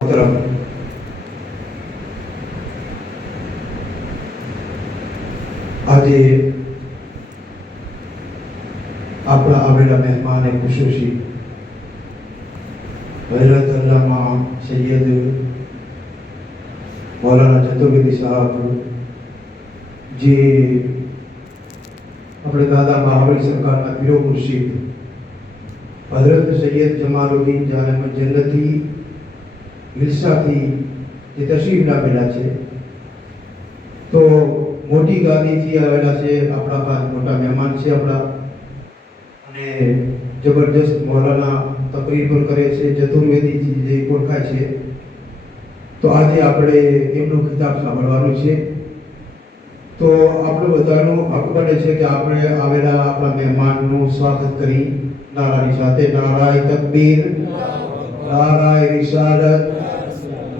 محترم આજે આપણા આવેલા મહેમાન ખુશૂસી હઝરત અલ્લામા સૈયદ મૌલાના ચતુર્વેદી સાહેબ જે આપણે દાદા મહાવીર સરકારના પીરો મુર્શિદ હઝરત સૈયદ જમાલુદ્દીન જાનમ જન્નતી વિલસાથી જે તશરીફ લાવેલા છે તો મોટી ગાદીથી આવેલા છે આપણા ખાસ મોટા મહેમાન છે આપણા અને જબરદસ્ત મૌલાના તકરીર પણ કરે છે ચતુર્વેદીજી જે ઓળખાય છે તો આજે આપણે એમનું ખિતાબ સાંભળવાનું છે તો આપણે બધાનું હક બને છે કે આપણે આવેલા આપણા મહેમાનનું સ્વાગત કરી નારાની સાથે નારાય તકબીર નારાય રિસાલત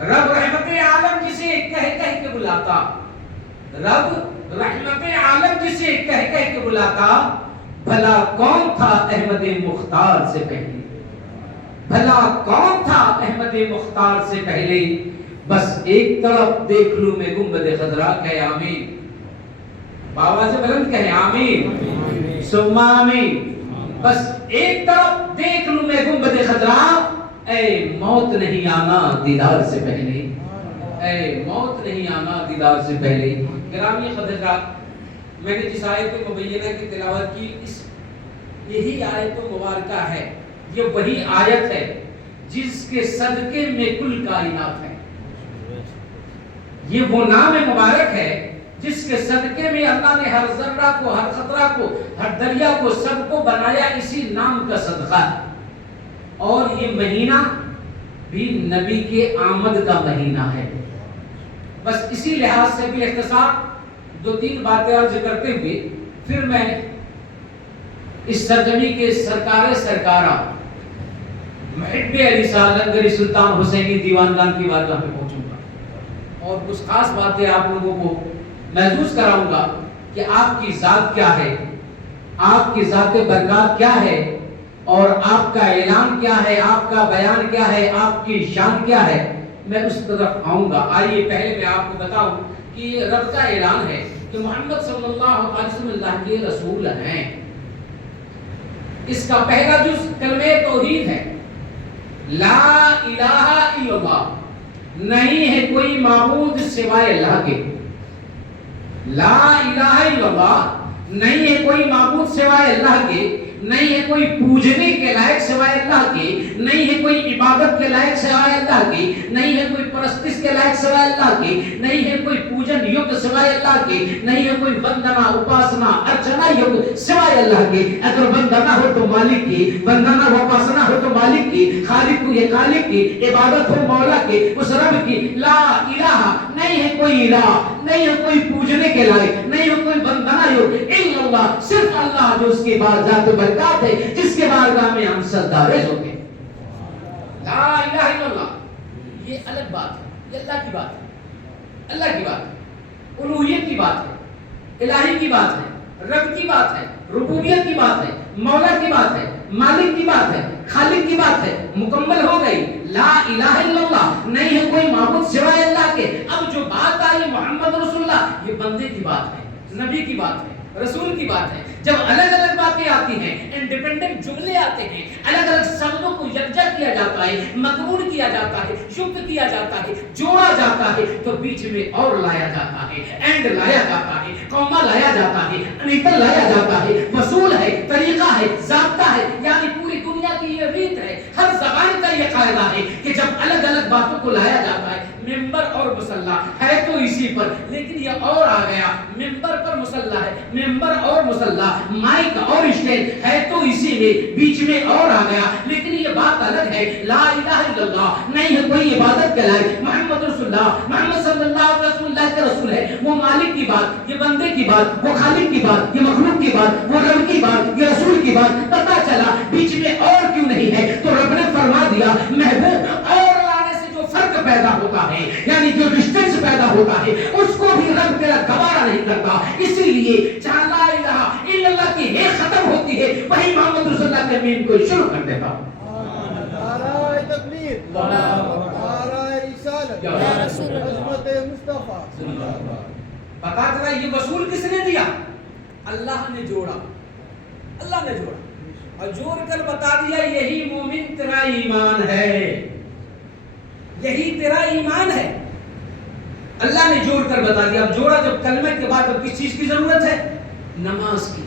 رب رحمت عالم جسے کہہ کہہ کے بلاتا، رب رحمت عالم جسے کہہ کہہ کے بلاتا، بھلا کون تھا احمد مختار سے پہلے، بھلا کون تھا احمد مختار سے پہلے، بس ایک طرف دیکھ لوں میں گنبد خضرا، کہے آمین، آواز بلند کہے آمین ثم آمین، بس ایک طرف دیکھ لوں میں گنبد خضرا، اے موت نہیں آنا دیدار سے پہلے، اے موت نہیں آنا دیدار سے پہلے۔ گرامی حضرات، میں نے جس آیت مبینہ کی تلاوت کی، یہی آیت مبارکہ ہے، یہ وہی آیت ہے جس کے صدقے میں کل کائنات ہے، یہ وہ نام مبارک ہے جس کے صدقے میں اللہ نے ہر ذرہ کو، ہر خطرہ کو، ہر دریا کو، سب کو بنایا اسی نام کا صدقہ ہے۔ اور یہ مہینہ بھی نبی کے آمد کا مہینہ ہے۔ بس اسی لحاظ سے بھی اختصار دو تین باتیں عرض کرتے ہوئے پھر میں اس سرزمین کے سرکار سرکارہ محب علی صاحب لنگری سلطان حسینی دیوان خان کی بارگاہ میں پہنچوں گا اور کچھ خاص باتیں آپ لوگوں کو محسوس کراؤں گا کہ آپ کی ذات کیا ہے، آپ کی ذات برکات کیا ہے، اور آپ کا اعلان کیا ہے، آپ کا بیان کیا ہے، آپ کی شان کیا ہے، میں اس طرف آؤں گا۔ آئیے پہلے میں آپ کو بتاؤں کہ یہ رب کا اعلان ہے کہ محمد صلی اللہ علیہ وسلم اللہ کے رسول ہیں۔ اس کا پہلا جز کلمہ توحید ہے، لا الہ الا اللہ، نہیں ہے کوئی معبود سوائے اللہ کے، لا الہ الا اللہ، نہیں ہے کوئی معبود سوائے اللہ کے، نہیں ہے کوئی پوجنے کے لائق سوائے اللہ کے، نہیں ہے کوئی عبادت کے لائق سوائے اللہ کے، نہیں ہے کوئی پرستش کے لائق سوائے اللہ کے، نہیں ہے کوئی پوجن یوگ سوائے اللہ کے، نہیں ہے کوئی وندنا اپاسنا ارچنا یوگ سوائے اللہ کے۔ اگر وندنا ہو تو مالک کی، وندنا ہو اپاسنا ہو تو مالک کی، خالق کو یہ خالق کی، عبادت ہو مولا کے، اس رب کی۔ لا الہ، نہیں ہے کوئی الہ، نہیں ہے کوئی پوجنے کے لائق، نہیں ہے کوئی وندنا یوگ الا اللہ، صرف اللہ جو اس کے بعد ذات برکات ہے، جس کے بارگاہ میں ہم سردارز ہوتے ہیں۔ لا الہ الا اللہ، یہ الگ بات ہے، یہ اللہ کی بات ہے، اللہ کی بات ہے، الوہیت کی بات ہے، الہی کی بات ہے، رب کی بات ہے، ربوبیت کی بات ہے، مولا کی بات ہے، مالک کی بات ہے، خالق کی بات ہے، مکمل ہو گئی۔ لا الہ الا اللہ، نہیں ہے کوئی معبود سوائے اللہ کے۔ اب جو بات آئی محمد رسول اللہ، یہ بندے کی بات ہے، نبی کی بات ہے، رسول کی بات ہے۔ جب الگ الگ باتیں آتی ہیں، انڈیپینڈنٹ جملے آتے ہیں، الگ الگ شبدوں کو یکجا کیا جاتا ہے، مقرون کیا جاتا ہے، یکت کیا جاتا ہے، جوڑا جاتا ہے، تو بیچ میں اور لایا جاتا ہے، اینڈ لایا جاتا ہے، قوما لایا جاتا ہے، نکل لایا جاتا ہے، وصول ہے، طریقہ ہے، ضابطہ ہے، یعنی پوری دنیا کی یہ ریت ہے، ہر زبان کا یہ قاعدہ ہے کہ جب الگ الگ باتوں کو لایا جاتا ہے، ممبر اور مصلی ہے تو اسی پر، لیکن یہ اور آ گیا، ممبر پر مصلی ہے، ممبر اور مصلی، مائک اور اسٹینڈ ہے تو اسی میں، بیچ میں اور آ گیا، لیکن یہ بات الگ ہے۔ لا الہ الا اللہ، نہیں ہے کوئی عبادت کے لائق، محمد رسول اللہ، محمد صلی اللہ علیہ وسلم اللہ کے رسول ہے۔ وہ مالک کی بات، یہ بندے کی بات، وہ خالق کی بات، یہ مخلوق کی بات، وہ رب کی بات، یہ رسول کی بات، پتہ چلا بیچ میں اور کیوں نہیں ہے، تو رب نے فرما دیا محبوب اور لانے سے جو فرق پیدا ہوتا ہے، یعنی جو ڈسٹنس پیدا ہوتا ہے، اس کو بھی رب تیرا گوارا نہیں کرتا۔ اسی لیے جہاں لا الہ الا اللہ کی ہے ختم ہوتی ہے، وہی محمد رسول اللہ کے مین کو شروع کر دیتا۔ نعرہ تکبیر، نعرہ رسالت، یا رسول عظمت مصطفیٰ۔ پتا چلا یہ وصول کس نے دیا؟ اللہ نے جوڑا، اللہ نے جوڑا اور جوڑ کر بتا دیا یہی مومن تیرا ایمان ہے، یہی تیرا ایمان ہے۔ اللہ نے جوڑ کر بتا دیا۔ اب جوڑا جب کلمہ کے بعد اب کس چیز کی ضرورت ہے؟ نماز کی۔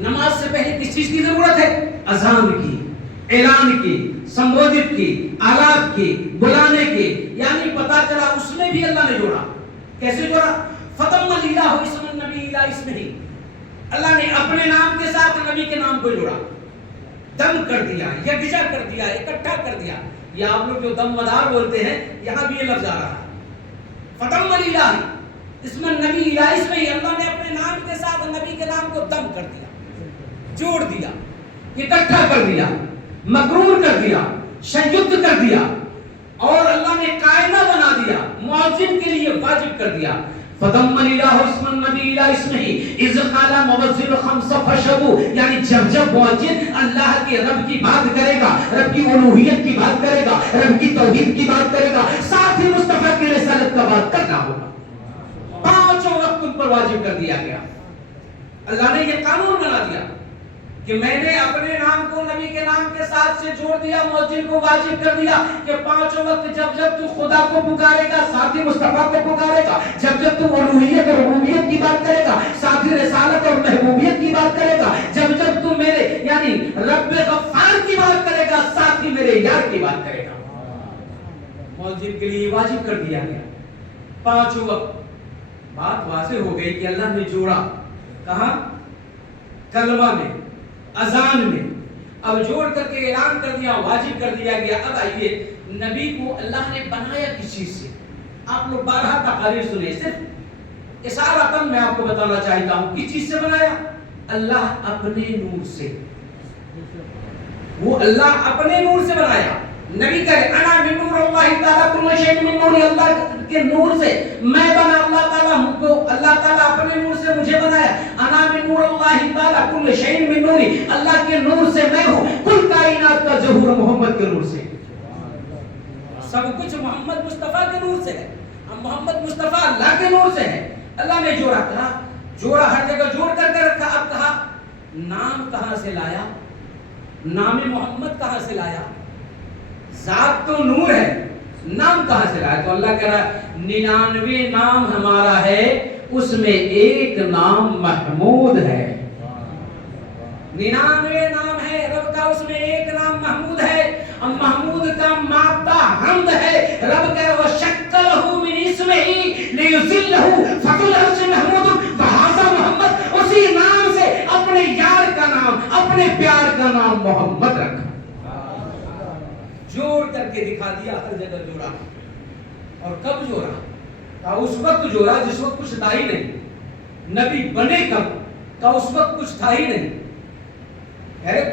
نماز سے پہلے کس چیز کی ضرورت ہے؟ اذان کی، اعلان کی، سمبودھت کی، آلات کی، بلانے کی، یعنی پتا چلا اس میں بھی اللہ نے جوڑا۔ کیسے جوڑا؟ فتم الالہ اسم النبی الہ اسمہ، اللہ نے اپنے نام کے ساتھ نبی کے نام کو جوڑا، دم کر دیا، یکجا کر دیا، اکٹھا کر دیا۔ یہ آپ لوگ جو دم مدار بولتے ہیں، یہاں بھی یہ لفظ آ رہا ہے، فتم الالہ اسم النبی الہ اسمہ، اللہ نے اپنے نام کے ساتھ نبی کے نام کو دم کر دیا، جوڑ دیا، اکٹھا کر دیا، مقرون کر دیا، شیدت کر دیا، اور اللہ نے قائمہ بنا دیا، مؤذن کے لیے واجب کر دیا. فضم الہ اسم النبی الہ اسمہ اذ قال مؤذن خمس فشبو، یعنی جب مؤذن اللہ کے رب کی بات کرے گا، رب کی الوہیت کی بات کرے گا، رب کی توحید کی بات کرے گا، ساتھ ہی مصطفیٰ کی رسالت کا بات کرنا ہوگا. پانچوں وقت ان پر واجب کر دیا گیا. اللہ نے یہ قانون بنا دیا کہ میں نے اپنے نام کو نبی کے نام کے ساتھ سے جوڑ دیا، مؤذن کو واجب کر دیا کہ پانچوں وقت جب تو خدا کو پکارے گا ساتھ ہی مصطفیٰ کو پکارے گا، جب تو الوہیت اور ربوبیت کی بات کرے گا ساتھ ہی رسالت اور محبوبیت کی بات کرے گا، جب تو میرے یعنی رب غفار کی بات کرے گا ساتھ ہی میرے یار کی بات کرے گا. مؤذن کے لیے واجب کر دیا گیا پانچوں وقت. بات واضح ہو گئی کہ اللہ نے جوڑا کہاں؟ کلمہ میں، اذان میں. اب جوڑ کر کے اعلان کر دیا، واجب کر دیا گیا. اب آئیے نبی کو اللہ نے بنایا کس چیز سے؟ آپ لوگ 12 تقاریر سنے، صرف اشارتاً میں آپ کو بتانا چاہتا ہوں کس چیز سے بنایا. اللہ اپنے نور سے، وہ اللہ اپنے نور سے بنایا. نبی کہے انا من نور اللہ تعالی کل شیء من نور، اللہ کے نور سے میں بنا. اللہ تعالیٰ ہم کو، اللہ تعالیٰ اپنے نور سے مجھے بنایا. انا من نور اللہ تعالی کل شیء من نور، اللہ کے نور سے میں ہوں. کل کائنات کا ظہور محمد کے نور سے، سب کچھ محمد مصطفیٰ کے نور سے ہے. ہم محمد مصطفیٰ اللہ کے نور سے ہے. اللہ نے جوڑا کہا، جوڑا ہر جگہ جوڑ کر کے رکھا. اب کہا نام کہاں سے لایا؟ نام محمد کہاں سے لایا؟ ذات تو نور ہے، نام کہاں سے لایا؟ تو اللہ کہہ رہا ہے 99 نام ہمارا ہے، اس میں ایک نام محمود ہے. 99 نام ہے رب کا، اس میں ایک نام محمود ہے. اب محمود کا مادہ حمد ہے. رب کہہ رہا وَشَكَّلَهُ مِنْ اسْمِهِ لِيُذِلَّهُ فَقُلْ الْعَرْشِ مَحْمُودٌ وَهَذَا محمد. اسی نام سے اپنے یار کا نام، اپنے پیار کا نام محمد رکھا. جوڑ کر کے دکھا دیا، ہر جگہ جوڑا. اور کب جوڑا؟ اس وقت جوڑا جس وقت کچھ تھا ہی نہیں. نبی بنے کب؟ اس وقت کچھ تھا ہی نہیں.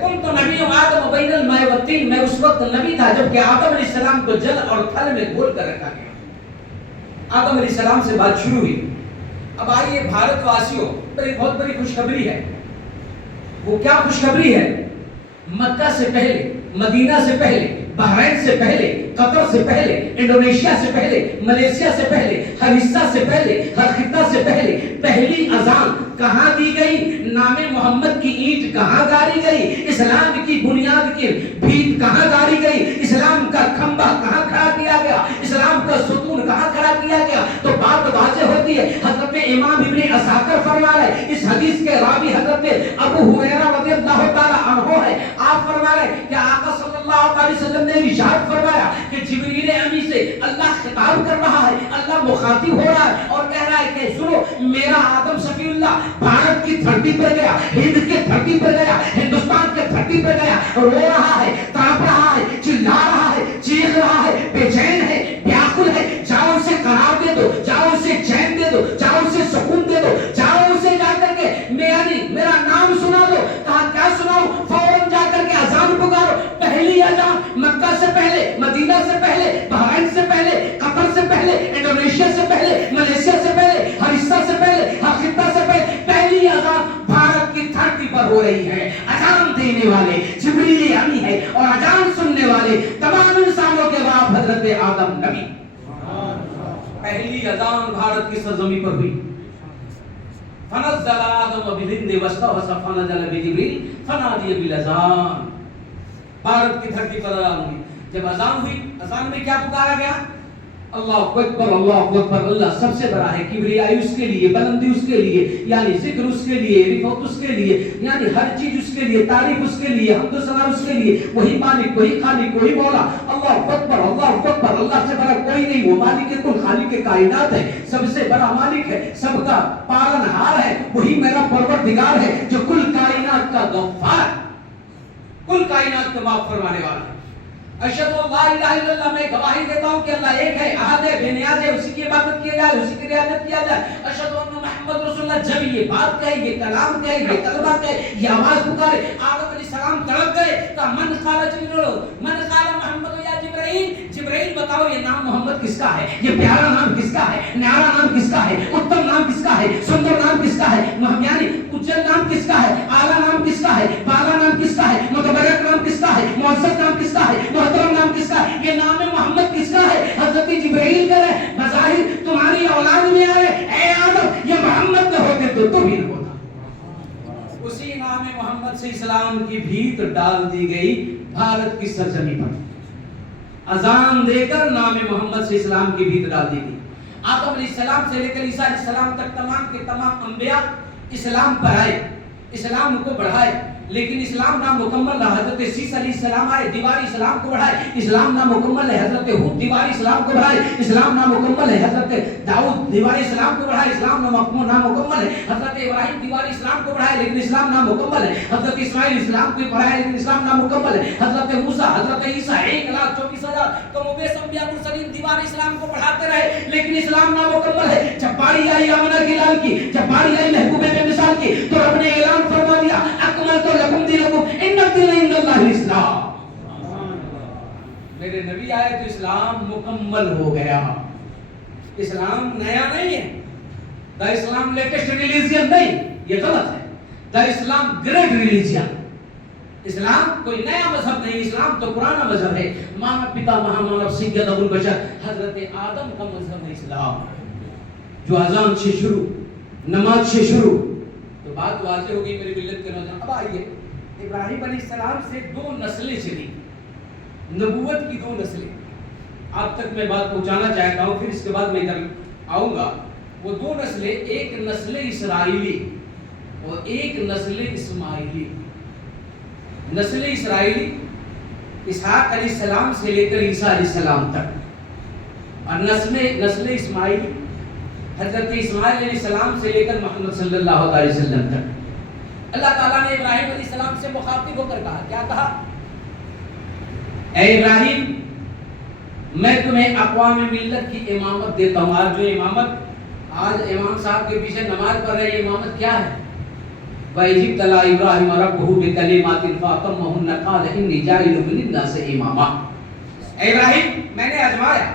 کن تو نبی آدم بین الماء والطین، میں اس وقت نبی تھا جبکہ آدم علیہ السلام کو جل اور تھل میں گھول کر رکھا گیا. آدم علیہ السلام سے بات شروع ہوئی. اب آئیے بھارت واسیوں پر ایک بہت بڑی خوشخبری ہے. وہ کیا خوشخبری ہے؟ مکہ سے پہلے، مدینہ سے پہلے، بحرین سے پہلے، قطر سے پہلے، انڈونیشیا سے پہلے، ملیشیا سے پہلے، ہر حصہ سے پہلے، ہر خطہ سے پہلے پہلی اذان کہاں دی گئی؟ نام محمد کی اینٹ کہاں گاڑی گئی؟ اسلام کی بنیاد کی بھیت کہاں گاڑی گئی؟ اسلام کا کھمبا کہاں کھڑا کیا گیا؟ اسلام کا ستون کہاں کھڑا کیا گیا؟ تو بات واضح ہوتی ہے. حضرت امام ابن عساکر فرما رہے ہیں، اس حدیث کے راوی حضرت ابو ہریرہ رضی اللہ تعالی عنہ ہے. آپ فرما رہے ہیں کہ آقا صلی اللہ علیہ وسلم نے ارشاد فرمایا کہ جبریل امی سے اللہ خطاب کر رہا ہے، اللہ مخاطب ہو رہا ہے اور کہہ رہا ہے کہ سنو، میرا آدم صفی اللہ بھارت کی دھرتی پر گیا، ہند کی دھرتی پر گیا، ہندوستان کی دھرتی پر گیا، رو رہا ہے، تڑپ رہا ہے، چلا رہا ہے، چیخ رہا ہے، بے چین ہے، بیاکل ہے. جاؤ اسے قرار دے دو، جاؤ اسے چین دے دو، جاؤ اسے سکون دے دو، جاؤ اسے جا کر کے میرا نام سنا دو. کہا کیا سناؤں؟ فوراً جا کر کے اذان پکارو. پہلی اذان مکہ سے پہلے، مدینہ سے پہلے، بحرین سے پہلے، قطر سے پہلے، انڈونیشیا سے پہلے، ملیشیا سے پہلے، ہر حصہ سے پہلے، ہر خطہ سے پہلے پہلی اذان بھارت کی دھرتی پر ہو رہی ہے. اذان دینے والے جبریل امی ہے اور اذان سننے والے تمام انسانوں کے باپ حضرت آدم نبی. پہلی اذان بھارت کی سرزمین پر ہوئی. فنزل آدم بالهند واستوى فنزل بجبريل فنادي بالاذان. بھارت کی دھرتی پر اذان ہوئی. جب اذان ہوئی، اذان میں کیا پکارا گیا؟ اللہ اکبر، اللہ اکبر. اللہ سب سے بڑا ہے. کبریائی اس کے لیے، بلندی اس کے لیے، یعنی ذکر اس کے لیے، رفعت اس کے لیے، یعنی ہر چیز اس کے لیے، تعریف اس کے لیے، حمد و ثنا اس کے لیے. وہی مالک، وہی خالق، وہی مولا. اللہ اکبر، اللہ اکبر. اللہ سے بڑا کوئی نہیں. وہ مالک کل، خالق کائنات ہے، سب سے بڑا مالک ہے، سب کا پالنہار ہے. وہی میرا پروردگار ہے جو کل کائنات کا غفار، کل کائنات کا معاف فرمانے والا ہے. اشہد اللہ الہ الا اللہ، میں گواہی دیتا ہوں کہ اللہ ایک ہے، احد ہے، بے نیاز ہے، اسی کی عبادت کی جائے، اسی کی رعایت کیا جائے. اشہد ان محمد رسول اللہ. جب یہ بات کہے، یہ کلام کہے، یہ کلمہ کہے، یہ آواز پکارے، آدم علیہ السلام تڑپ گئے. کہا من قال جبریل، من قال محمد یا جبرائیل. جبرائیل بتاؤ یہ نام محمد کس کا ہے، یہ پیارا نام کس کا ہے، نیارا نام کس کا ہے، اتم نام کس کا ہے، سندر نام کس کا ہے، یعنی اجل نام کس کا ہے، اعلیٰ نام کس کا ہے، بالا نام کس کا ہے، متبرک نام کس کا ہے، معزز نام کس کا ہے، محترم نام کس کا ہے، یہ نام محمد کس کا ہے؟ حضرت جبرائیل کہہ رہے بظاہر تمہاری اولاد میں آئے، اے آدم یہ محمد نہ ہوتے تو بھی نہ ہوتا۔ اسی نام محمد سے اسلام کی بھیت ڈال دی گئی بھارت کی سرزمین پر، اذان دے کر نام محمد سے اسلام کی بھیت ڈال دی گئی۔ آدم علیہ السلام سے لے کر عیسیٰ علیہ السلام تک تمام کے تمام انبیاء اسلام پر آئے، اسلام کو بڑھائے، لیکن اسلام نہ مکمل رہا۔ حضرت عیسیٰ علیہ السلام آئے، دیوار اسلام کو بڑھائے، اسلام نہ مکمل ہے۔ حضرت ہود دیوار اسلام کو بڑھائے، اسلام نہ مکمل ہے۔ حضرت داؤد دیوار اسلام کو بڑھائے، اسلام نہ مکمل ہے۔ حضرت ابراہیم دیوار اسلام کو بڑھائے، لیکن اسلام نہ مکمل ہے۔ حضرت اسماعیل اسلام کو بڑھائے، لیکن اسلام نہ مکمل ہے۔ حضرت موسیٰ، حضرت عیسیٰ 1,24,000 کم و بیش انبیاء مرسلین دیوار اسلام کو بڑھاتے رہے، لیکن اسلام نہ مکمل ہے۔ جب باری آئی آمنہ کی لال کی، جب باری آئی محبوب بے مثال کی، تو رب نے اعلان فرما دیا اکملت لکم دینکم ان الدین عند اللہ الاسلام۔ میرے نبی آئے تو اسلام مکمل ہو گیا۔ اسلام نیا نہیں ہے، دا اسلام لیٹسٹ ریلیجن نہیں، یہ غلط ہے۔ دا اسلام گریٹ ریلیجن، اسلام کوئی نیا مذہب نہیں، اسلام تو پرانا مذہب ہے۔ مانو پتا مہامانو سید ابو البشر حضرت آدم کا مذہب ہے اسلام، جو اذان سے شروع، نماز سے شروع۔ تو بات واضح ہو گئی میری ملت کے نوجوان۔ اب آئیے ابراہیم علیہ السلام سے 2 نسلیں چلی، نبوت کی 2 نسلیں آپ تک میں بات پہنچانا چاہتا ہوں، پھر اس کے بعد میں ادھر آؤں گا۔ وہ 2 نسلیں، ایک نسل اسرائیلی اور ایک نسل اسماعیلی۔ نسل اسرائیلی اسحاق علیہ السلام سے لے کر عیسیٰ علیہ السلام تک، اور نسل اسماعیلی حضرت اسماعیل علیہ السلام سے لے کر محمد صلی اللہ علیہ وسلم تک۔ اللہ تعالیٰ نے ابراہیم علیہ السلام سے مخاطب ہو کر کہا، کیا کہا؟ اے ابراہیم میں تمہیں اقوام ملت کی امامت دیتا ہوں۔ آج جو امامت، آج امام صاحب کے پیچھے نماز پڑھ رہے، یہ امامت کیا ہے؟ وَإِذِ ابْتَلَىٰ إِبْرَاهِيمَ رَبُّهُ بِكَلِمَاتٍ فَأَتَمَّهُنَّ قَالَ إِنِّي جَاعِلُكَ لِلنَّاسِ إِمَامًا۔ اے ابراہیم میں نے آزمایا،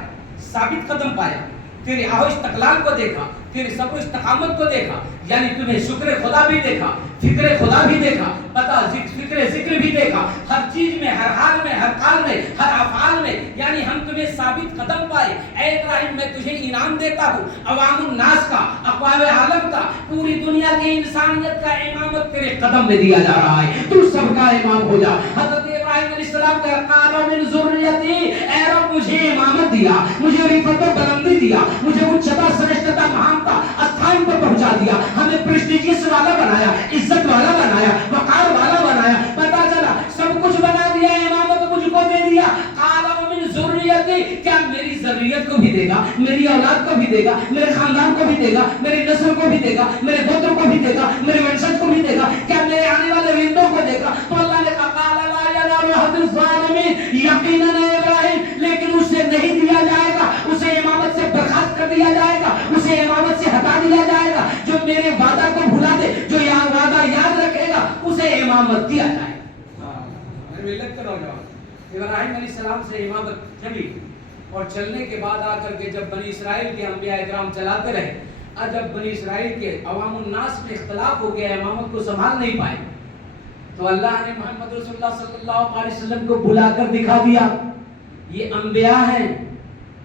ثابت قدم پایا، تیری آہو استقلال کو دیکھا، تیری صبر و استقامت کو دیکھا، یعنی تمہیں شکر خدا بھی دیکھا، فکر خدا بھی دیکھا، پتہ فکر ذکر بھی دیکھا، ہر چیز میں، ہر حال میں، ہر قال میں، ہر افعال میں، یعنی ہم تمہیں ثابت قدم پائے۔ اے ابراہیم میں تجھے انعام دیتا ہوں، عوام الناس کا، اقوام عالم کا، پوری دنیا کی انسانیت کا امامت تیرے قدم میں دیا جا رہا ہے، تو سب کا امام ہو جا۔ حضرت ابراہیم علیہ السلام کا قال من ذریتی، اے رب مجھے امامت دیا، مجھے رفعت و بلندی دیا، مجھے اچتا سرشتتا مہانتا استھان پر پہنچا دیا، ہمیں پریسٹیجیس والا بنایا، عزت والا بنایا، وقار والا بنایا، پتا چلا سب کچھ بنا دیا، امامت مجھ کو دے دیا۔ قال من ذریتی، کیا میری ذریت کو بھی دے گا، میری اولاد کو بھی دے گا، میرے خاندان کو بھی دے گا، میری نسل کو بھی دے گا، میرے گوتر کو بھی دے گا، میرے ونشج کو بھی دے گا، کیا میرے آنے والے وندوں کو دے گا؟ تو اللہ نے کہا قال لا ینال عہد الظالمین، یقیناً ابراہیم لیکن اسے نہیں دیا جائے گا، اسے امامت سے برخاست کر دیا جائے گا، اسے امامت سے ہٹا دیا جائے گا۔ جو میرے وعدہ کو بھلا دے، جو وعدہ یاد رکھے گا، اسے امامت دیا جائے گا۔ ملت کا نوجوان ابراہیم علیہ السلام سے امامت چلی، اور چلنے کے بعد آ کر کے جب بنی اسرائیل کے انبیاء اکرام چلاتے رہے، اور جب بنی اسرائیل کے عوام الناس میں اختلاف ہو گیا، امامت کو سنبھال نہیں پائے، تو اللہ نے محمد رسول اللہ صلی اللہ علیہ وسلم کو بلا کر دکھا دیا، یہ انبیاء ہیں،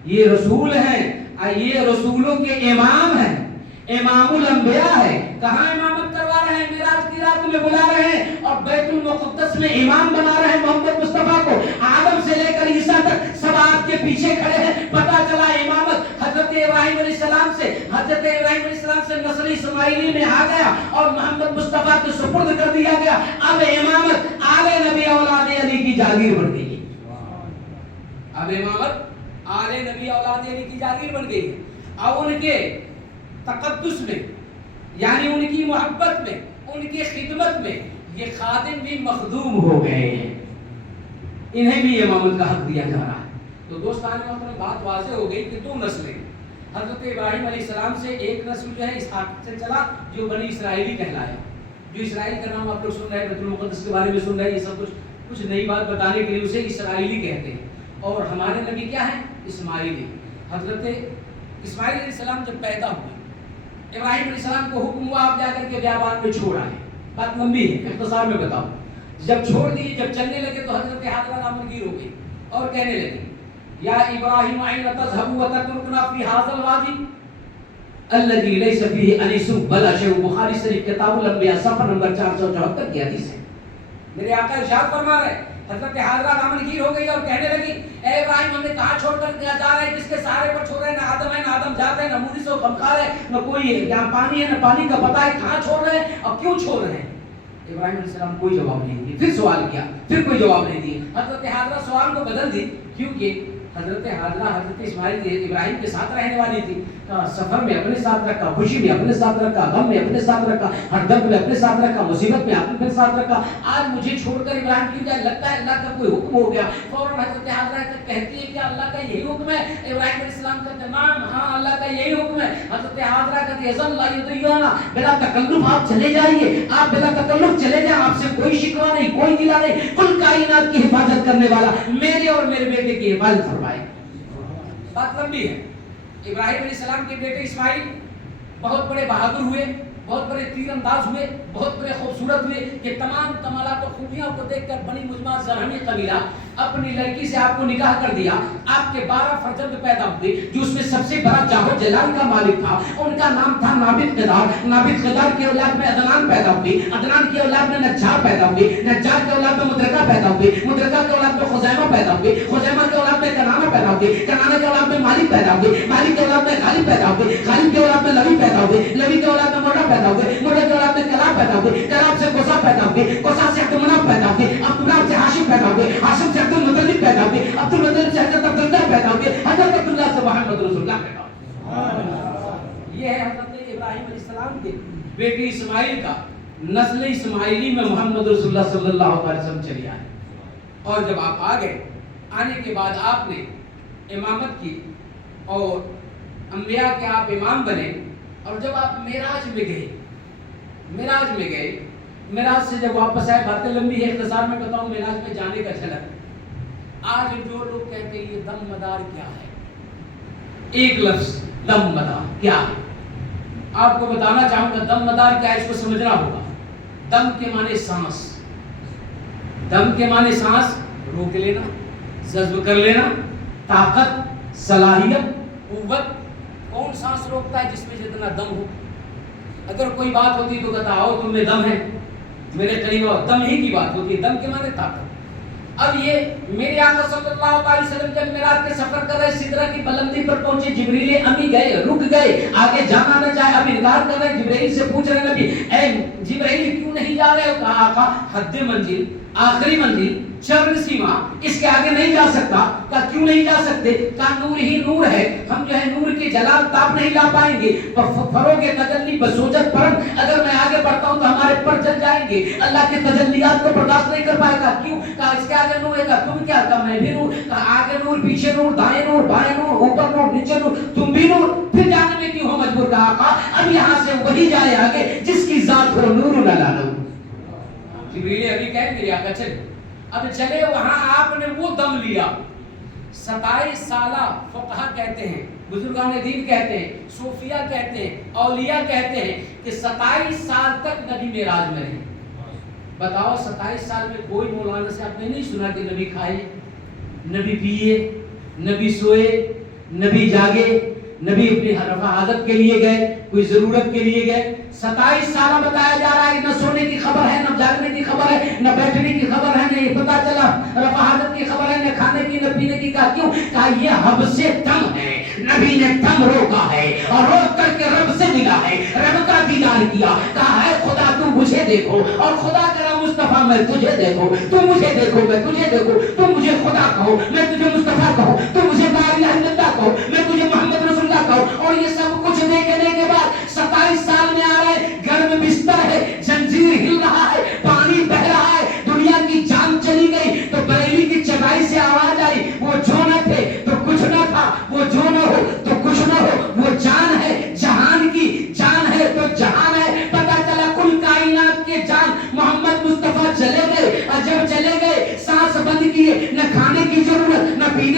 یہ رسول ہیں، یہ رسولوں کے امام ہیں، امام الانبیاء ہے۔ کہاں امامت کروا رہے ہیں؟ معراج کی رات میں بلا رہے ہیں، اور بیت المقدس میں امام بنا رہے ہیں محمد مصطفیٰ کو۔ آدم سے لے کر عیسیٰ تک سب آپ کے پیچھے کھڑے ہیں۔ پتا چلا امامت حضرت ابراہیم علیہ السلام سے، حضرت ابراہیم علیہ السلام سے نسل اسماعیلی میں آ گیا، اور محمد مصطفیٰ کے سپرد کر دیا گیا۔ اب امامت آل نبی اولاد علی کی جاگیر بن گئی، اب امامت آل نبی اولاد علی کی جاگیر بن گئی، اور ان کے تقدس میں، یعنی ان کی محبت میں، ان کی خدمت میں یہ خادم بھی مخدوم ہو گئے ہیں، انہیں بھی امامت کا حق دیا جا رہا ہے۔ تو دوستان محترم بات واضح ہو گئی کہ 2 نسلیں، حضرت ابراہیم علیہ السلام سے ایک نسل جو ہے اسحاق سے چلا، جو بنی اسرائیلی کہلایا، جو اسرائیل کا نام آپ لوگ سن رہے ہیں، بیت المقدس کے بارے میں سن رہے ہیں، یہ سب کچھ نئی بات بتانے کے لیے اسے اسرائیلی کہتے ہیں۔ اور ہمارے نبی کیا ہیں؟ اسماعیلی. حضرت اسماعیل علیہ السلام جب پیدا ہوئے ابراہیم علیہ السلام کو حکم ہوا آپ جا کر کے بیابان میں چھوڑ آئے. بات لمبی ہے, اختصار میں بتاؤں. جب چھوڑ دی, جب چلنے لگے تو حضرت حاجرہ نامگیر ہو گئی اور کہنے لگی یا ابراہیم این تذهب وتتركنا في هذا الوادي الذي ليس فيه انیس ولا شيء. بخاری شریف کتاب الانبیاء صفحہ نمبر 474 کی حدیث ہے. میرے آقا ارشاد فرما رہے حضرت حاجرہ نامگیر ہو گئی اور کہنے لگی اے ابراہیم ہم نے کہاں چھوڑ کر جا رہے ہیں, کس کے سہارے پر چھوڑ رہے ہیں؟ نہ آدم ہے نہ آدم جاتے ہیں, نہ مودی سے غمخوار ہے, نہ کوئی ہے, یہاں پانی ہے نہ پانی کا پتہ ہے. کہاں چھوڑ رہے ہیں اور کیوں چھوڑ رہے ہیں؟ ابراہیم علیہ السلام کوئی جواب نہیں دیے. پھر سوال کیا, پھر کوئی جواب نہیں دیے. حضرت حاجرہ سوال کو بدل دی, کیونکہ حضرت حاجرہ حضرت اسماعیل ابراہیم کے ساتھ رہنے والی تھی. سفر میں اپنے ساتھ رکھا, خوشی میں اپنے ساتھ رکھا, غم میں اپنے ساتھ رکھا, ہر درد میں اپنے ساتھ رکھا, مصیبت میں اپنے ساتھ رکھا. آج مجھے چھوڑ کر ابراہیم کیوں جائے؟ لگتا ہے اللہ کا کوئی حکم ہو گیا. فوراً حضرت حاجرہ کہتی ہے کہ اللہ کا یہی حکم ہے. ابراہیم علیہ السلام کا تمام ہاں اللہ کا یہی حکم ہے. حضرت حاجرہ کہتی ہے اللہ یدیانا بلا تکلف آپ چلے جائیے, آپ بلا تکلف چلے جائیں, آپ سے کوئی شکوہ نہیں, کوئی گلہ نہیں. کل کائنات کی حفاظت کرنے والا میرے اور میرے بیٹے کی حفاظت فرمائے. بات لمبی ہے. ابراہیم علیہ السلام کے بیٹے اسماعیل بہت بڑے بہادر ہوئے, بہت بڑے تیر انداز ہوئے, بہت بڑے خوبصورت ہوئے کہ تمام کمالات و خوبیوں کو دیکھ کر بنی مجمع زرہمی قبیلہ اپنی لڑکی سے آپ کو نکاح کر دیا. آپ کے 12 فرزند پیدا ہوئے, جو اس میں سب سے بڑا جاہ و جلال کا مالک تھا ان کا نام تھا نابت قدار. نابت قدار کی اولاد میں عدنان پیدا ہوئی, عدنان کی اولاد میں نجار پیدا ہوئی, نجار کی اولاد میں مدرکہ پیدا ہوئی, مدرکہ کی اولاد میں خزیمہ پیدا ہوئی, خزیمہ کی اولاد میں کنانہ پیدا ہوئی, کنانہ کی اولاد میں مالک پیدا ہوئی, مالک کی اولاد میں غالب پیدا ہوئی, غالب کی اولاد میں لوی پیدا ہوئی, لوی کی اولاد میں موٹا پیدا ہوئی, موٹا کی اولاد میں کلاب پیدا ہوئی, کلاب سے کوسا پیدا ہوئی, کوسا سے عبدالمناف پیدا ہوئی, عبدالمناف سے ہاشم پیدا ہوئی, ہاشم سے عبدالمطلب پیدا ہوئی, عبدالمطلب سے حضرت عبداللہ پیدا ہوئی, حضرت عبداللہ سے محمد رسول اللہ پیدا ہوئی. یہ ہے حضرت ابراہیم علیہ السلام کے بیٹی اسماعیل کا نسل اسماعیلی میں محمد رسول اللہ صلی اللہ علیہ وسلم چلی آئے. اور جب آپ آ گئے, آنے کے بعد آپ نے امامت کی اور انبیاء کے آپ امام بنے. اور جب آپ معراج میں گئے, معراج سے جب واپس آئے, باتیں لمبی ہے, اختصار میں بتاؤں معراج میں جانے کا جھلک. آج جو لوگ کہتے ہیں یہ دم مدار کیا ہے, ایک لفظ دم مدار کیا ہے, آپ کو بتانا چاہوں گا دم مدار کیا ہے, اس کو سمجھنا ہوگا. دم کے معنی سانس, دم کے معنی سانس روک لینا, جذب کر لینا, طاقت, صلاحیت, قوت. کون سانس روکتا ہے؟ جس میں جتنا دم ہو. اگر کوئی بات ہوتی تو کہتا آؤ تم میں دم ہے, میرے قریب آؤ. دم ہی کی بات ہوتی ہے, دم کے معنی طاقت. اب یہ میرے آقا صلی اللہ علیہ وسلم جب معراج کے سفر کر رہے, سدرہ کی بلندی پر پہنچے, جبریل امی گئے, رک گئے, آگے جانا نہ چاہے, اب انکار کر رہے. جبریل سے پوچھ رہے نبی, اے جبریل کیوں نہیں جا رہے ہو؟ کہا آقا حد منزل, آخری منزل, چرن سیما, اس کے آگے نہیں جا سکتا. کہا کیوں نہیں جا سکتے؟ کہا نور ہی نور ہے, ہم جو ہے نور کی جلال تاب نہیں لا پائیں گے. فروغ تجلی بسوجت پرم, اگر میں آگے بڑھتا ہوں تو ہمارے پر جل جائیں گے, اللہ کے تجلیات کو برداشت نہیں کر پائے گا. کیوں؟ کہا اس کے آگے نور ہے. کہا تم کیا؟ کہا میں بھی نور. کہا آگے نور, پیچھے نور, دائیں نور, بائیں نور, اوپر نور, نیچے نور, تم بھی نور, پھر جانے میں کیوں ہو مجبور؟ کہا آقا اب یہاں سے وہی جائے آگے جس کی ذات ہو نور علی نور. جبریل ابھی کہے میرے آقا چلے. اب چلے, وہاں آپ نے وہ دم لیا. 27 سالہ فقہا کہتے ہیں, بزرگان دین کہتے ہیں, صوفیہ کہتے ہیں, اولیاء کہتے ہیں کہ 27 سال تک نبی معراج میں رہے. بتاؤ 27 سال میں کوئی مولانا سے آپ نے نہیں سنا کہ نبی کھائے, نبی پیے, نبی سوئے, نبی جاگے, نبی اپنی رفع حاجت کے لیے گئے, کوئی ضرورت کے لیے گئے. 27 سالہ بتایا جا رہا ہے, نہ سونے کی خبر ہے, نہ جاگنے کی خبر ہے, نہ بیٹھنے کی خبر ہے, نہ یہ پتا چلا رفع حاجت کی خبر ہے, نہ کھانے کی, نہ پینے کی. کہا کیوں؟ کہا یہ حب سے دم ہے, نبی نے دم روکا ہے اور روک کر کے رب سے ملا ہے, رب کا دیدار کیا. کہا ہے خدا تو مجھے دیکھو, اور خدا کرا مصطفیٰ میں تجھے دیکھو, تو مجھے دیکھو میں تجھے دیکھو, تو مجھے خدا کہو میں تجھے مصطفیٰ کہو, تو مجھے لا الہ الا اللہ کہو میں تجھے محمد رسول اللہ کہو. اور یہ سب کچھ دیکھنے کے بعد 27 سال میں آ رہے, گھر میں بستر ہے, زنجیر ہل رہا ہے, پانی بہ رہا ہے, دنیا کی جان چلی گئی تو بریلی کی چٹائی سے آواز آئی, وہ جو نہ تھے تو کچھ نہ تھا, وہ جو نہ ہو تو کچھ نہ ہو, وہ جان ہے جہان کی, جان ہے تو جہان ہے. پتہ چلا کل کائنات کے جان محمد مصطفیٰ چلے گئے, اور جب چلے گئے سانس بند کیے, نہ کھانے کی ضرورت, نہ پینے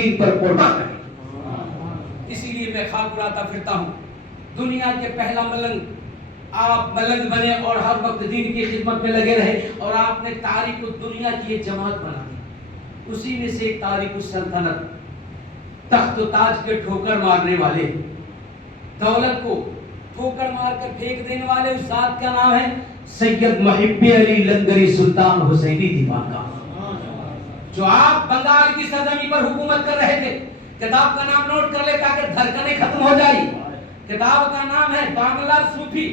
دین پر قربان کرے. اسی لیے میں خاک اڑاتا پھرتا ہوں. دنیا کے پہلا ملنگ آپ ملنگ بنے اور ہر وقت دین کی خدمت میں لگے رہے اور آپ نے تاریخ دنیا کی ایک جماعت بنا دی. اسی میں سے ایک تاریخ السلطنت, تخت و تاج کے ٹھوکر مارنے والے, دولت کو ٹھوکر مار کر پھینک دینے والے اس ذات کا نام ہے سید محب علی لنگری سلطان حسینی دیوان کا, جو آپ بنگال کی سرزمین پر حکومت کر رہے تھے. کتاب کا نام نوٹ کر لے تاکہ دھڑکنیں ختم ہو جائیں. کتاب کا نام ہے بانگلہ صوفی.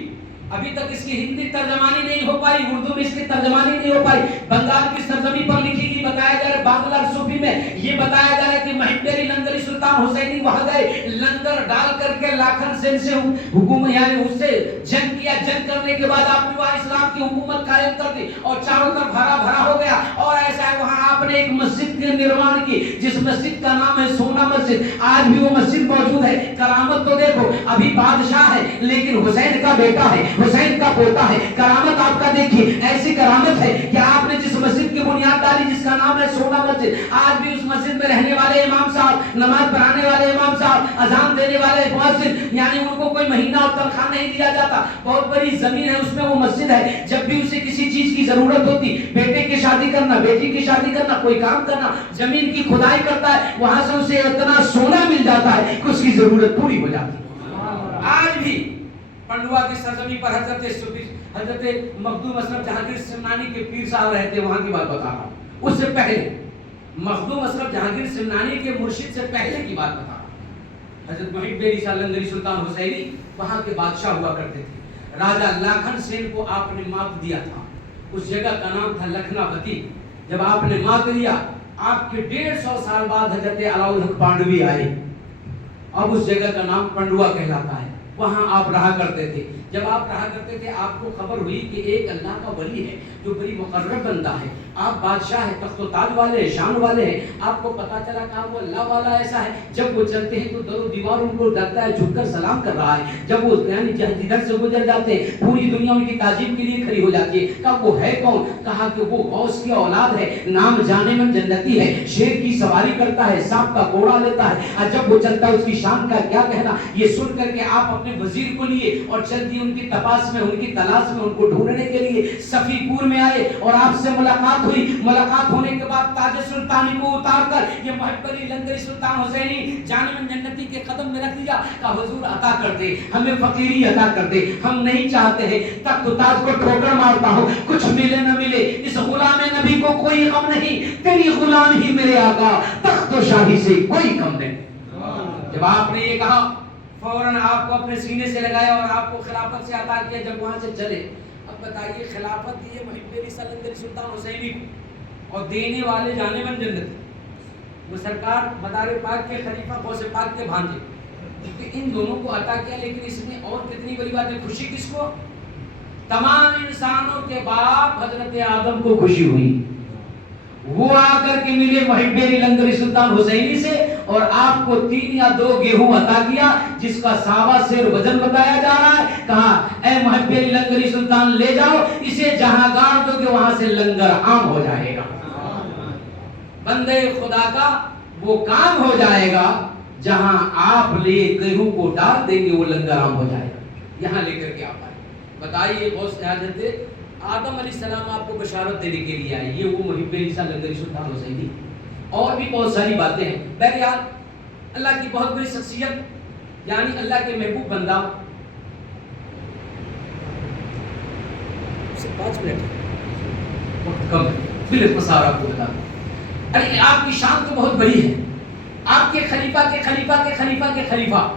ابھی تک اس کی ہندی ترجمانی نہیں ہو پائی, اردو میں اس کی ترجمانی نہیں ہو پائی. بنگال کی سرزمین پر لکھی گئی. بتایا جا رہا ہے بانگلہ صوفی میں یہ بتایا جا رہا ہے کہ محب علی لنگری سلطان حسینی وہاں گئے, لنگر ڈال کر کے لاکھن سین سے حکومت یعنی اس سے جنگ کیا. جنگ کرنے کے بعد آپ نے وہاں اسلام کی حکومت قائم کر دی اور چاروں طرف بھرا بھرا ہو گیا. اور ایسا ہے وہاں آپ نے ایک مسجد کے نرمان کی جس مسجد کا نام ہے سونا مسجد. آج بھی وہ مسجد موجود ہے. کرامت تو دیکھو, ابھی بادشاہ ہے لیکن حسین کا بیٹا ہے, حسین کا پوتا ہے. کرامت آپ کا دیکھیے, ایسی کرامت ہے کہ آپ نے جس مسجد کی بنیاد ڈالی جس کا نام ہے سونا مسجد, آج بھی اس مسجد میں رہنے والے امام صاحب, نماز پڑھانے والے امام صاحب, اذان دینے والے مؤذن, یعنی ان کو کوئی مہینہ اور تنخواہ نہیں دیا جاتا. بہت بڑی زمین ہے, اس میں وہ مسجد ہے. جب بھی اسے کسی چیز کی ضرورت ہوتی, بیٹے کی شادی کرنا, بیٹی کی شادی کرنا, کوئی کام کرنا, زمین کی کھدائی کرتا ہے, وہاں سے اسے اتنا سونا مل جاتا ہے کہ اس کی ضرورت پوری ہو جاتی ہے. آج بھی پنڈوا کی سرزمین پر حضرت مخدوم اشرف جہانگیر سمنانی کے پیر صاحب رہتے, وہاں کی بات بتا رہا ہوں. اس سے پہلے مخدوم اشرف جہانگیر سمنانی کے مرشد سے پہلے کی بات بتا رہا ہوں. حضرت محب علی لنگری سلطان حسینی وہاں کے بادشاہ ہوا کرتے تھے. راجہ لاکھن سین کو آپ نے مات دیا تھا. اس جگہ کا نام تھا لکھناوتی. جب آپ نے مات لیا, آپ کے 150 سال بعد حضرت علاؤ الحق پانڈوی آئے. اب اس جگہ کا نام پنڈوا کہلاتا ہے. وہاں آپ رہا کرتے تھے. جب آپ رہا کرتے تھے آپ کو خبر ہوئی کہ ایک اللہ کا ولی ہے جو بڑی مقرب بندہ ہے, آپ بادشاہ ہیں, تخت و تاج والے ہیں, شان والے ہیں. آپ کو پتا چلا کہ وہ اللہ والا ایسا ہے, جب وہ چلتے ہیں تو در و دیوار ان کو ڈرتا ہے, جھک کر سلام کر رہا ہے. جب وہ یعنی جدھر سے گزر جاتے ہیں پوری دنیا ان کی تعظیم کے لیے کھڑی ہو جاتی ہے. کہا وہ ہے کون؟ کہا کہ وہ غوث کی اولاد ہے, نام جانے من جنتی ہے, شیر کی سواری کرتا ہے, سانپ کا کوڑا لیتا ہے, اور جب وہ چلتا ہے اس کی شان کا کیا کہنا. یہ سن کر کے آپ اپنے وزیر کو لیے اور چل دیے ان کی تپاس میں, ان کی تلاش میں, ان کو ڈھونڈنے کے لیے صفی پور میں آئے اور آپ سے ملاقات ہوئی. ملاقات ہونے کے بعد تاج سلطانی کو اتار کر یہ محب علی لنگری سلطان حسینی جانب جنتی کے قدم میں رکھ دیا. کہا حضور عطا کر دے, ہمیں فقیری عطا کر دے, ہم نہیں چاہتے ہیں تخت و تاج کو ٹھوکر مارتا ہوں, کچھ ملے نہ ملے, اس غلام نبی کو کوئی غم نہیں, تیری غلام ہی میرے آقا, تخت و شاہی سے کوئی کم نہیں. جب آپ نے یہ کہا فوراً آپ کو اپنے سینے سے لگایا اور آپ کو خلافت سے عطا کیا. جب وہاں سے چلے, اب بتائیے خلافت دی ہے محب علی لنگری سلطان حسینی کو اور دینے والے جانے من جنت, وہ سرکار مدار پاک کے خلیفہ غوث پاک کے بھانجے, کہ ان دونوں کو عطا کیا. لیکن اس میں اور کتنی بڑی بات ہے, خوشی کس کو؟ تمام انسانوں کے باپ حضرت آدم کو خوشی ہوئی. وہ آ کر کے ملے محب علی لنگری سلطان حسینی سے اور آپ کو 3 یا 2 گیہوں عطا کیا جس کا 1.25 سیر وزن بتایا جا رہا ہے. کہا اے محب علی لنگری سلطان لے جاؤ, اسے جہاں گاڑ دو کہ وہاں سے لنگر عام ہو جائے گا. بندے خدا کا وہ کام ہو جائے گا جہاں آپ لے گیہوں کو ڈال دیں گے وہ لنگر عام ہو جائے گا. یہاں لے کر کے آپ آئے. بتائیے غوث حضرت آدم علیہ السلام آپ کو بشارت دینے کے لیے آئے. یہ وہ محب علی لنگری سلطان حسینی. اور بھی بہت ساری باتیں ہیں. بہرحال اللہ کی بہت بڑی شخصیت, یعنی اللہ کے محبوب بندہ. 5 منٹ وقت کم ہے, بالخصار آپ کو بتا دوں. ارے آپ کی شان تو بہت بڑی ہے. آپ کے خلیفہ کے خلیفہ کے خلیفہ کے خلیفہ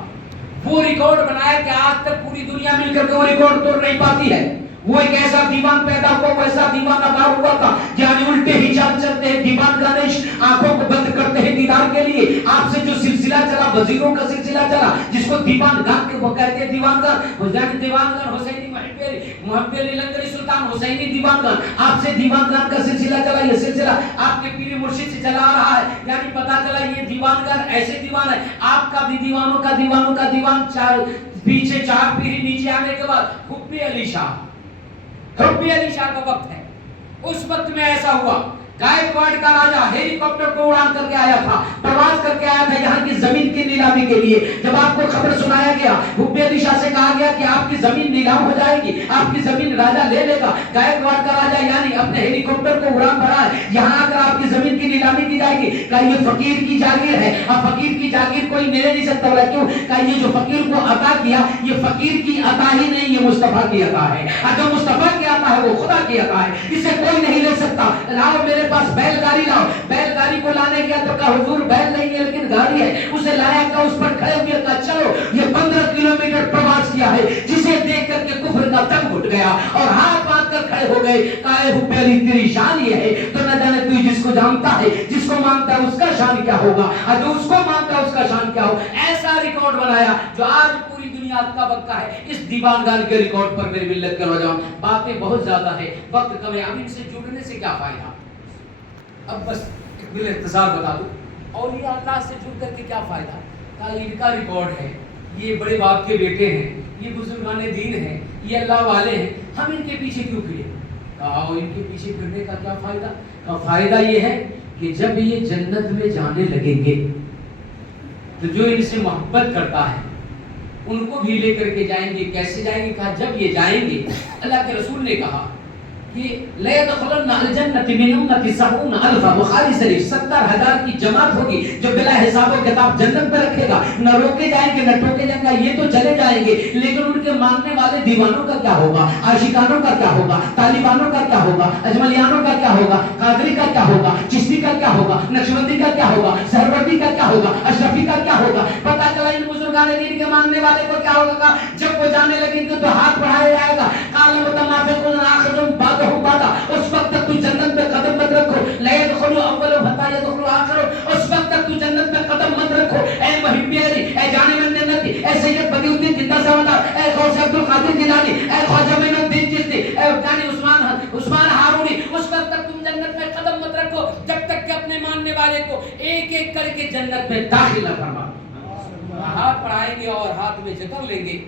وہ ریکارڈ بنایا کہ آج تک پوری دنیا مل کر کے وہ ریکارڈ توڑ نہیں پاتی ہے. وہ ایک ایسا دیوان پیدا ہوا, وہ ایسا دیوان اگار ہوا تھا, یعنی الٹے ہی چال چلتے ہیں, دیوان کا نش آنکھوں کو بند کرتے ہیں دیدار کے لیے. آپ سے جو سلسلہ چلا, وزیروں کا سلسلہ چلا, جس کو دیوان گان کے وہ کہتے ہیں دیوان گان, یعنی دیوان گان حسینی محب علی لنگری سلطان حسینی دیوان گان. آپ سے دیوان گان کا سلسلہ چلا. یہ سلسلہ آپ کے پیر مرشد سے چلا آ رہا ہے, یعنی پتا چلا یہ دیوان گان ایسے دیوان ہے. آپ کا بھی دیوانوں کا دیوانوں کا دیوان. پیچھے 4 پیری نیچے آنے کے بعد حبی علی شاہ, حبی علی شاہ کا وقت ہے. اس وقت میں ایسا ہوا, گائیکواڑ کا راجہ ہیلی کاپٹر کو اڑان کر کے آیا تھا, پرواز کر کے آیا تھا یہاں کی زمین کی نیلامی کے لیے. جب آپ کو خبر سنایا گیا, حب علی شاہ سے کہا گیا کہ آپ کی زمین نیلام ہو جائے گی, آپ کی زمین راجہ لے لے گا, گائیکواڑ کا راجہ یعنی اپنے ہیلی کاپٹر کو اڑان بھرا ہے, یہاں آ کر آپ کی زمین کی نیلامی کی جائے گی. کہا یہ فقیر کی جاگیر ہے, اب فقیر کی جاگیر کوئی لے نہیں سکتا. بولا کیوں؟ کہا یہ جو فقیر کو عطا کیا یہ فقیر کی عطا ہی نہیں, یہ مصطفیٰ کی عطا ہے. جو مصطفیٰ کی عطا ہے وہ خدا کی عطا ہے, اسے کوئی نہیں لے سکتا. لاؤ میرے پاس بیل گاڑی لاؤ. بیل گاڑی کو لانے گیا تو کہا حضور بیل نہیں ہے لیکن گاڑی ہے. اسے لایا کہ اس پر کھڑے ہوئے کہا چلو. یہ 15 کلومیٹر پرواز کیا ہے, جسے دیکھ کر کے کفر کا دم گھٹ گیا اور ہاتھ باندھ کر کھڑے ہو گئے. کہا اے حب علی تیری شان یہ ہے تو نہ جانے تو جس کو جانتا ہے, جس کو مانتا ہے اس کا شان کیا ہوگا, اور جو اس کو مانتا ہے اس کا شان کیا ہوگا. ایسا ریکارڈ بنایا جو آج پوری دنیا کا بکا ہے. اس دیوان گان کے ریکارڈ پر میری ملت کا نوجوان, باتیں بہت زیادہ ہے, وقت کم ہے. اب ان سے جڑنے سے کیا فائدہ؟ اب بس ایک بل اختصار بتا دوں, اور یہ اللہ سے جڑ کر کے کیا فائدہ؟ کہا ان کا ریکارڈ ہے, یہ بڑے باپ کے بیٹے ہیں, یہ بزرگان دین ہیں, یہ اللہ والے ہیں, ہم ان کے پیچھے کیوں پھرے؟ کہا ان کے پیچھے پھرنے کا کیا فائدہ؟ کہا فائدہ یہ ہے کہ جب یہ جنت میں جانے لگیں گے تو جو ان سے محبت کرتا ہے ان کو بھی لے کر کے جائیں گے. کیسے جائیں گے؟ کہا جب یہ جائیں گے, اللہ کے رسول نے کہا کہ لَا يَدْخُلُنَّ الْجَنَّةَ مِنْ أُمَّتِي 70,000, بخاری شریف 70,000 کی جماعت ہوگی جو بلا حساب و کتاب جنت میں رکھے گا, نہ روکے جائیں گے نہ ٹوکے جائیں گے. یہ تو چلے جائیں گے لیکن ان کے ماننے والے دیوانوں کا کیا ہوگا, عاشقانوں کا کیا ہوگا, طالبانوں کا کیا ہوگا, اجملیانوں کا کیا ہوگا, قادری کا کیا ہوگا, چشتی کا کیا ہوگا, نقشبندی کا کیا ہوگا, سہروردی کا کیا ہوگا, اشرفی کا کیا ہوگا. پتہ چلا ان بزرگان دین کے ماننے والے کو کیا ہوگا. جب وہ جانے لگیں گے تو ہاتھ بڑھایا جائے گا, قال متمافقون آخرهم بعضهم بعضا, اس وقت تک تو جنت میں قدم مت رکھو. لا يدخلوا اولهم حتى يدخلوا آخرهم, اس وقت تک تو جنت میں قدم مت رکھو. اے محب علی, اے جانم جنتی, اے سید بدی الدین زندہ سمندر, اے غوث عبد القادر جیلانی, اے خواجہ معین الدین چشتی, اے یعنی عثمان ہارونی, اس وقت تک تم جنت میں قدم مت رکھو جب تک کہ اپنے ماننے والے کو ایک ایک کر کے جنت میں داخل نہ فرما. ہاتھ بڑھائیں گے اور ہاتھ میں جکر لیں گے.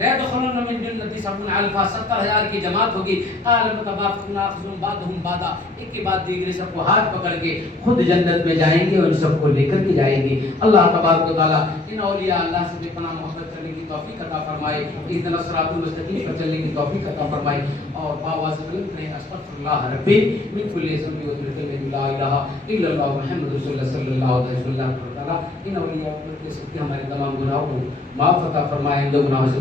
لا يدخلون من جنة 70,000, 70,000 کی جماعت ہوگی. قال متبافقون آخذهم بعضهم بعضا, ایک کے بعد دیگرے سب کو ہاتھ پکڑ کے خود جنت میں جائیں گے اور سب کو لے کر کے جائیں گے. اللہ تبارک و تعالی ان اولیاء اللہ سے بے پناہ محبت کرنے کی توفیق عطا فرمائے, اهدنا الصراط المستقیم پر چلنے کی توفیق عطا فرمائے, اور باواز بلند کریں استغفر اللہ ربی من کل ذنب وتوب لا الہ الا اللہ محمد رسول اللہ صلی اللہ علیہ وسلم. ان اولیاء کے سب کے ہمارے تمام گناہوں کو معاف عطا فرمائے, ان گناہوں سے